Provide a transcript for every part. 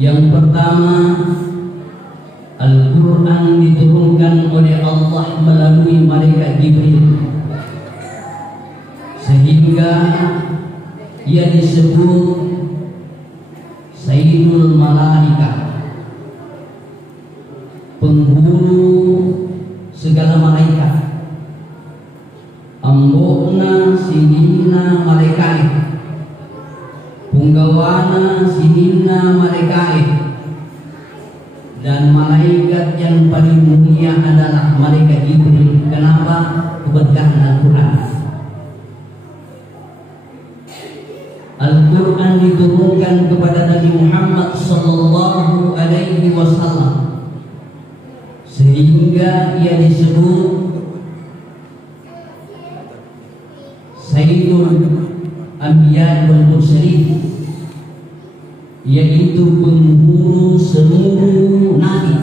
Yang pertama, Al-Quran diturunkan oleh Allah melalui malaikat Jibril, sehingga ia disebut Sayyidul Malaika, penghulu segala malaikat. Ambokna sinina malaikat, punggawana sinina malaikat, dan malaikat yang paling mulia adalah malaikat Jibril. Kenapa? Keberkahan Al-Quran. Al-Quran diturunkan kepada Nabi Muhammad sallallahu alaihi wasallam, sehingga ia disebut Sayyidul Anbiya wal Mursalin, yaitu penghulu seluruh nabi.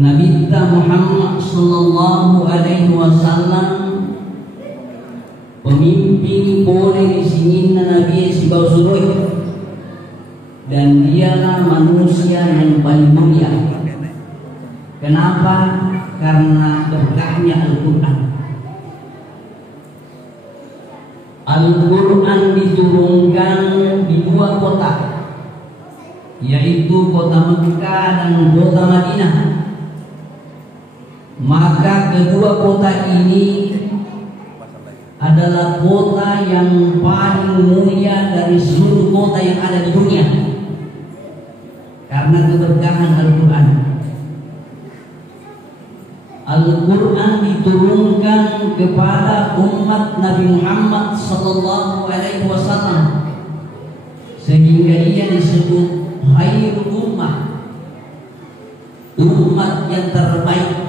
Nabi kita Muhammad sallallahu alaihi wasallam pemimpin boleh disingin Nabi Sibau Suroi, dan dialah manusia yang paling mulia. Kenapa? Karena berkahnya Al-Quran. Al-Quran diturunkan di dua kota, yaitu kota Mekah dan kota Madinah. Maka kedua kota ini adalah kota yang paling mulia dari seluruh kota yang ada di dunia, karena keberkahan Al-Quran. Al-Quran diturunkan kepada umat Nabi Muhammad sallallahu alaihi wasallam, sehingga ia disebut khairul ummah, umat yang terbaik.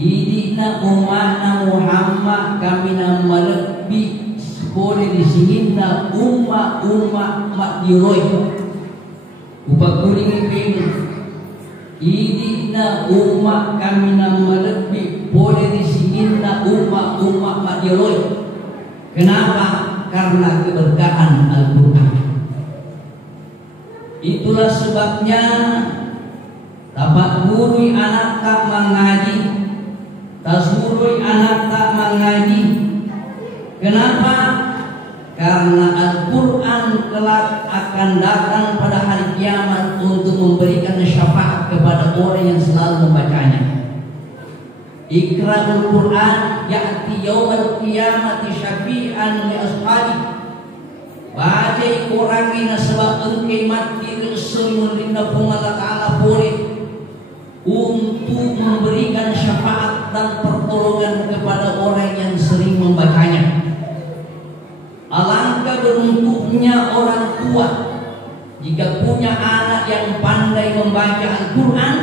Idina ummahna Muhammad, kami nama lebih boleh disingina umat makdiroi upak kuning ini. Idina umat kami nama lebih boleh disingina umat makdiroi. Kenapa? Karena keberkahan Al-Quran. Itulah sebabnya tapak guru anak tak mengaji, tasurui anak tak mengaji. Kenapa? Karena Al-Quran kelak akan datang pada hari kiamat untuk memberikan syafaat kepada orang yang selalu membacanya. Iqra'ul Quran ya'ti yawmal qiyamati syafi'an li ashabi. Baca Quran ini sebab engkau mati resul linda Allah Ta'ala boleh untuk memberikan syafaat dan pertolongan kepada orang yang sering membacanya. Alangkah beruntungnya orang tua jika punya anak yang pandai membaca Al-Quran,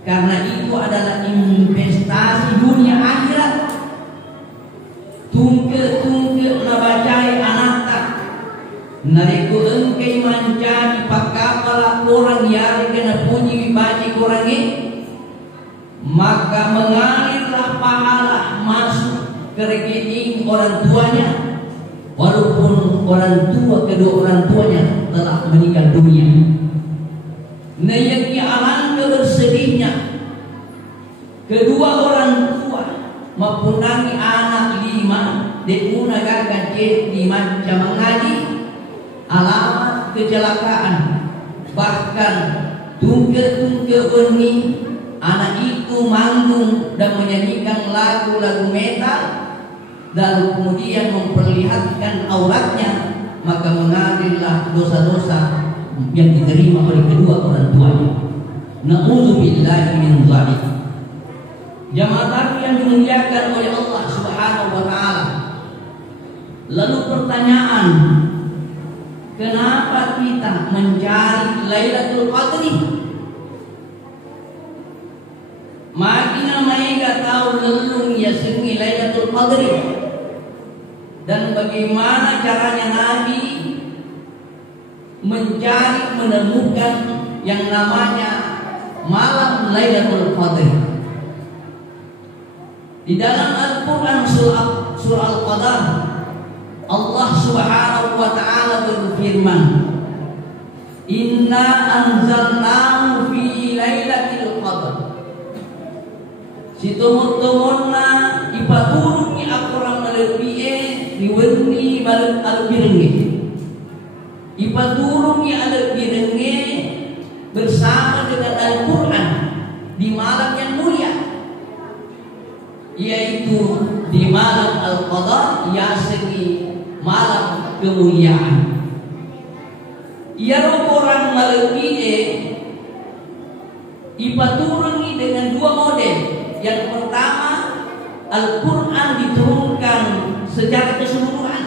karena itu adalah investasi dunia akhirat. Tungke nabacai anak tak nariku engkau menjadi pakapala orang yang kena punyi baca Quran ini, maka mengalirlah pahala masuk ke rekening orang tuanya, walaupun kedua orang tuanya telah meninggal dunia. Nah, yang alangkah bersedihnya kedua orang tua mempunyai anak 5 dekuna gagal jadi macam mengaji, alamat kecelakaan. Bahkan tungke ini anak itu manggung dan menyanyikan lagu-lagu metal, lalu kemudian memperlihatkan auratnya, maka mengalirlah dosa-dosa yang diterima oleh kedua orang tuanya. Na'udzubillahi min dzalik. Jamaah yang dimuliakan oleh Allah Subhanahu wa taala. Lalu pertanyaan, kenapa kita mencari Lailatul Qadri? Makina mereka tahu lelung ya sengi Lailatul Qadri, dan bagaimana caranya Nabi mencari menemukan yang namanya malam Lailatul Qadri. Di dalam Al-Quran surah Al-Qadar, Allah Subhanahu wa taala berfirman, Inna anzalnahu fi lailatul qadar. Situmut-tumutna ipaturungi Al-Quran malebie diwendi balik al-birenge. Ipaturungi al-birenge bersama dengan Al-Quran di malam yang mulia, yaitu di malam Al-Qadar, yaitu malam kemuliaan. Ia orang malebie ipaturungi dengan dua model. Yang pertama, Al-Quran diturunkan secara keseluruhan.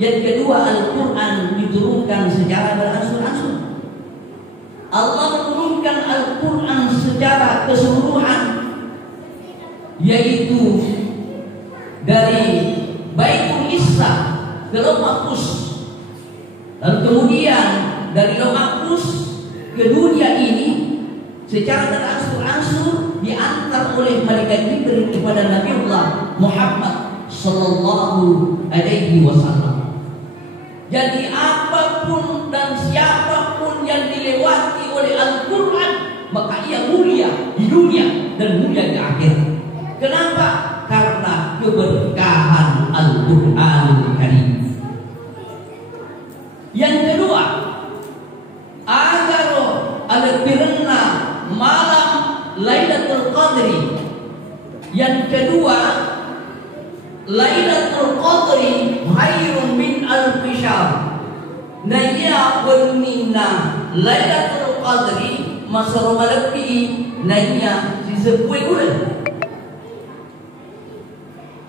Yang kedua, Al-Quran diturunkan secara beransur-ansur. Allah menurunkan Al-Quran secara keseluruhan, yaitu dari Baitul Isra ke Lauh Mahfuz, dan kemudian dari Lauh Mahfuz ke dunia ini secara beransur-ansur diantar oleh malaikat Jibril kepada Nabiullah Muhammad sallallahu alaihi wasallam. Jadi apapun dan siapapun yang dilewati oleh Al-Quran, maka ia mulia di dunia dan mulia di akhirat. Kenapa? Karena keberkahan Al-Quranul Karim. Yang kedua, agar al-birna malam Lailatul Qadri. Yang kedua, Lailatul Qadri khairun min alfi syahr. Naya wenina Lailatul Qadri masara malapi naya disebut ulah.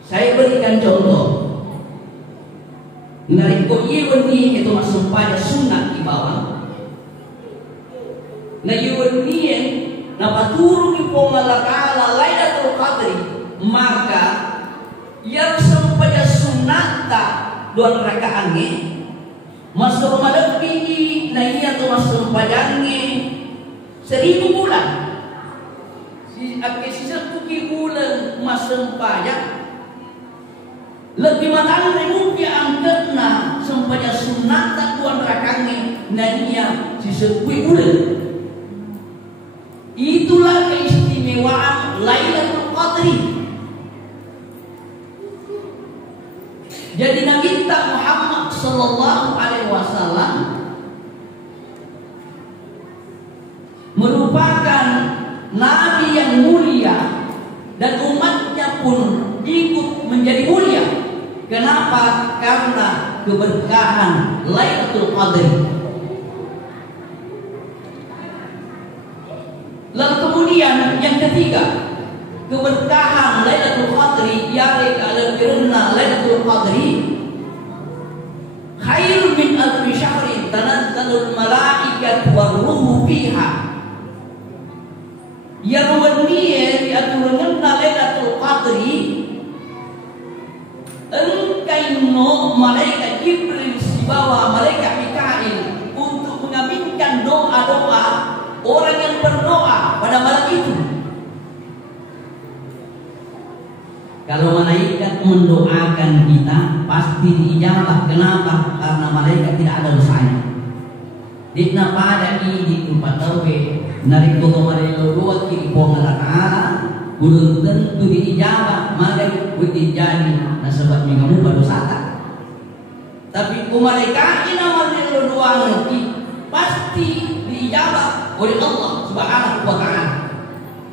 Saya berikan contoh. Nariko ieu weni itu masuk pada sunat di bawah. Na ieu weni napa turun di pongalakala Lailatul Qadri, maka yang sempaya sunata dua rakaatnya masuk malapi na iya tu masuk padange 1000 bulan. Si ake sisa puki bulan masuk pajak lebih matang remuk ya angkatna sempaya sunata dua rakaatnya na iya sisa puki bulan. Itulah keistimewaan Lailatul Qadri. Jadi Nabi Muhammad sallallahu alaihi wasallam merupakan nabi yang mulia dan umatnya pun ikut menjadi mulia. Kenapa? Karena keberkahan Lailatul Qadri. Lalu kemudian yang ketiga, keberkahan Lailatul Qadri, yaitu al-birna Lailatul Qadri khairun min alfi syahrin tanazzalul malaikatu war-ruhu fiha. Yang waniye diaturunna Lailatul Qadri engkaino malaikat Jibril dibawa malaikat Mikail untuk mengaminkan doa-doa orang yang berdoa pada malam itu. Kalau malaikat mendoakan kita pasti diijabah. Kenapa? Karena malaikat tidak ada dosanya. Dikna pada ini kupatawe nariko malaikat dua kiri pongalakala belum tentu diijabah malaikat jadi nah sebab kamu berdosata. Tapi malaikat ini malaikat dua nanti pasti diijabah oleh Allah Subhanahu wa taala.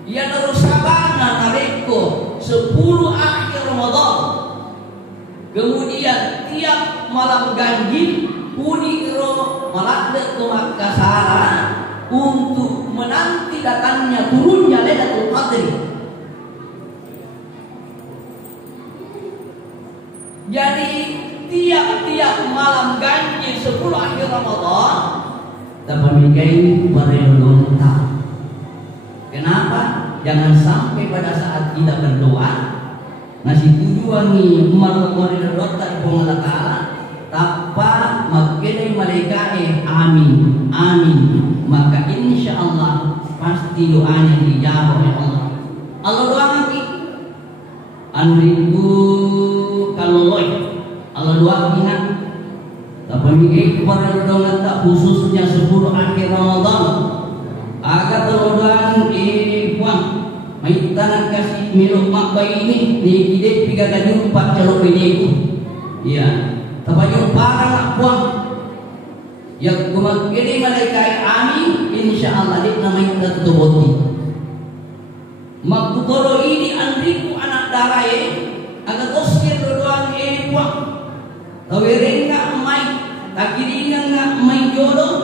Ia narusabana nariko 10 akhir Ramadan. Kemudian tiap malam ganjil puniro malakde ke Makkah untuk menanti datangnya turunnya Lailatul Qadri. Jadi tiap-tiap malam ganjil 10 akhir Ramadan tapamikai barelonta. Kenapa? Jangan sampai pada saat kita berdoa nasi tujuan ni malakari dota ipongalakala tapa makenai malaikat amin amin, maka insya Allah pasti doanya dijawab oleh Allah. Allah doa nanti anriku kalau Allah doa ingat tapi mikir kepada doa khususnya 10 akhir minum mak bayi ini di ide tiga kali empat calon ini ya tapi yang parah nak buang yang kumat ini malaikat amin insyaallah dia namanya tertuboti makutoro ini andriku anak darai agak kosir doang buang tapi renga mai tak kira nggak mai jodoh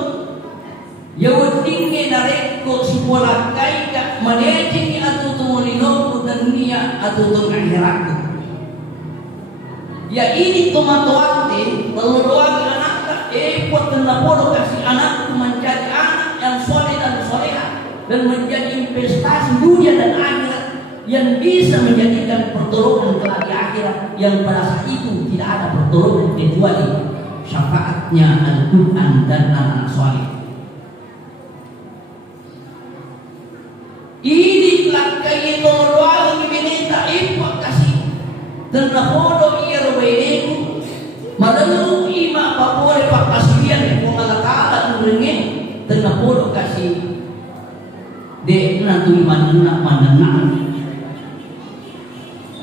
Yawadinge nareko sekolah kaika manejing atau tumonino dunia atau akhiratku. Ya ini tomatoate telurang anak buat tenaporo kasih anakku menjadi anak yang soleh dan soleha dan menjadi investasi dunia dan akhirat yang bisa menjadikan pertolongan kelak di akhirat yang pada saat itu tidak ada pertolongan kecuali syafaatnya Al-Quran dan anak soleh. Ini lakai tolong diminta import kasih dan napodo iya robeneku malalu ima papore pakasian yang mengalakala nurenge dan napodo kasih de nanti mana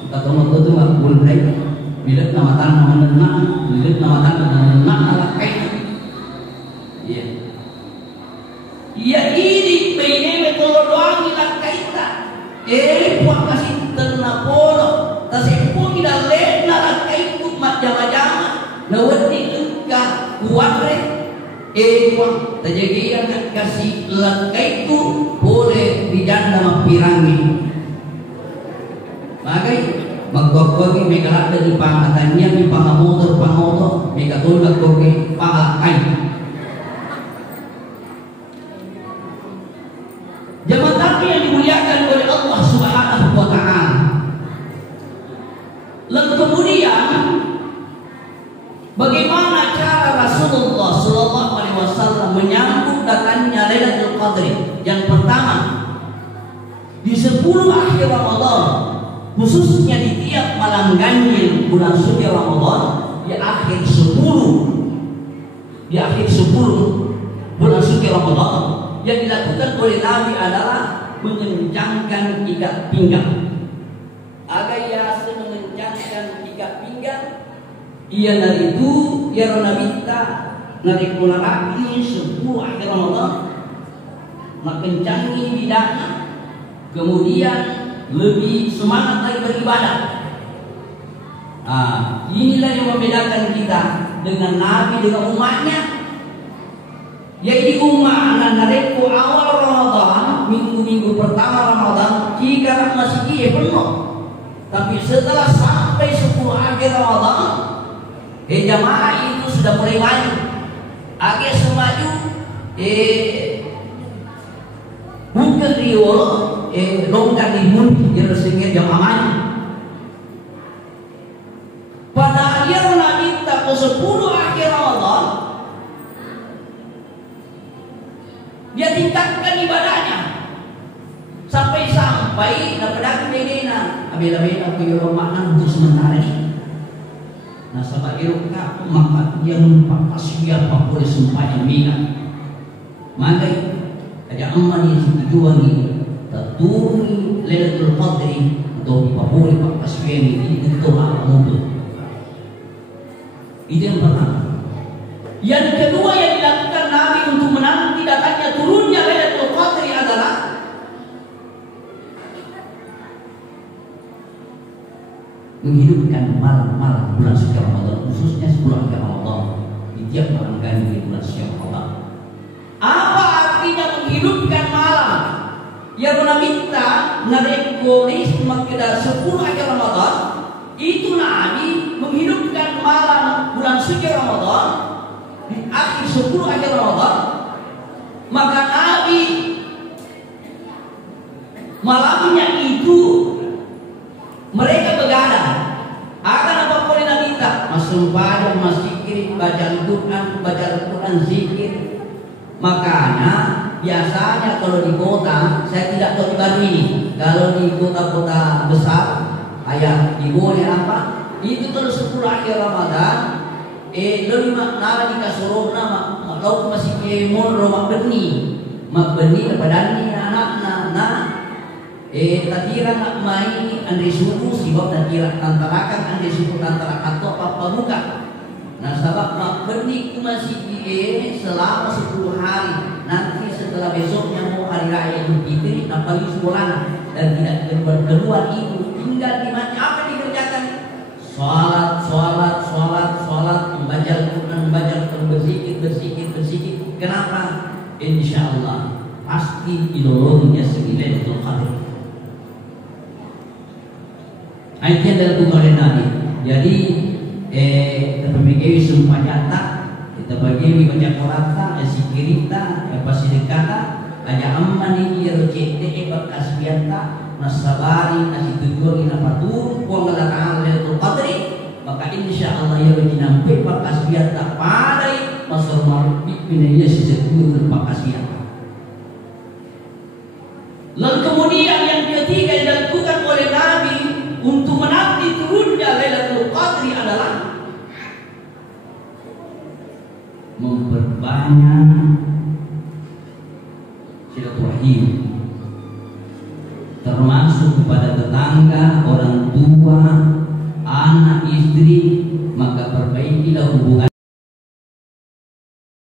kata moto tu mak boleh bila nama tanah mana bila nama tanah mana lakai iya ini bene tolong buat kasih tenapolo tasipun tidak lena rakai ikut macam-macam nawati engka kuatre buat terjadi yang kasih lakai itu boleh dijanda mapirangi magai maggogogi megalak dari pangatannya mi pangamotor megatolak gogi pangakai jamaah yang dimuliakan oleh Allah Subhanahu wa taala. Lalu kemudian bagaimana cara Rasulullah sallallahu alaihi wasallam menyambut datangnya Lailatul Qadri? Yang pertama, di 10 akhir Ramadan, khususnya di tiap malam ganjil bulan suci Ramadan, di akhir 10 bulan suci Ramadan yang dilakukan oleh Nabi adalah mengencangkan ikat pinggang. Agar ia mengencangkan ikat pinggang. Ia dari itu ia Nabi narik laki 10 akhir Ramadan mengencangi bidangnya, kemudian lebih semangat lagi beribadah. Inilah yang membedakan kita dengan Nabi dengan umatnya. Yaitu umat nareko awal Ramadan, minggu-minggu pertama Ramadan, jika masih penuh. Tapi setelah sampai 10 akhir Ramadan, jamaah itu sudah mulai maju. Agak semaju, mungkin riwol, longgar dimun, jadi sehingga jamaah maju. Pada akhir Nabi tak 10 akhir Ramadan, dia tingkatkan ibadahnya sampai napedak denena abela-bela ku yo makna untuk sementara. Nah sabab iroka maka dia mempakasiya pa boleh sumpah mina. Maka ada amal yang tujuan ini taturi Lailatul Qadri untuk boleh pakasiya ini itu apa mobil. Itu yang pertama. Yang kedua yang dilakukan Nabi untuk menanti datangnya turunnya Lailatul Qadri adalah menghidupkan malam-malam bulan suci Ramadan, khususnya 10 akhir Ramadan di tiap malam ganjil bulan suci Ramadan. Apa artinya menghidupkan malam? Yang meminta narekonis makeda 10 akhir Ramadan itu Nabi menghidupkan malam bulan suci Ramadan di akhir 10 akhir Ramadan. Maka Nabi malamnya itu mereka begadang. Akan apa boleh Nabi minta? Masuk pada masjid, baca Al-Quran, zikir. Makanya biasanya kalau di kota, saya tidak tahu di Bandung ini. Kalau di kota-kota besar, kayak di Bone apa, itu kalau 10 akhir Ramadan, lebih makna di kasuruh nama, kalau masih kemon romak benih, mak benih pada ni anak. Tatira nak mai andai suku sebab tatira tantarakan andai suku tantarakan to papamuka. Nah sebab mak benih masih selama 10 hari. Nanti setelah besoknya mau hari raya Idul Fitri, apalagi sebulan dan tidak keluar itu tinggal di mana apa dikerjakan? Sholat, membaca Al-Quran, membaca Al-Quran berzikir. Kenapa? Insya Allah pasti idolongnya Lailatul Qadar. Ayatnya dalam kemarin Nabi. Jadi kita bagi semua nyata, kita bagi banyak orang sikirita, pasti dekata, aja aman ini rojete bekas bianta, nasabari nasi tujuan apa tuh, kuang belakang Lailatul Qadri, maka insya Allah ya nampai bekas bianta padai masuk marbit binaya sesuatu bekas bianta. Lalu kemudian yang ketiga yang dilakukan oleh Nabi untuk menanti turunnya Lailatul Qadri adalah memperbanyak silaturahim, termasuk kepada tetangga, orang tua, anak, istri. Maka perbaikilah hubungan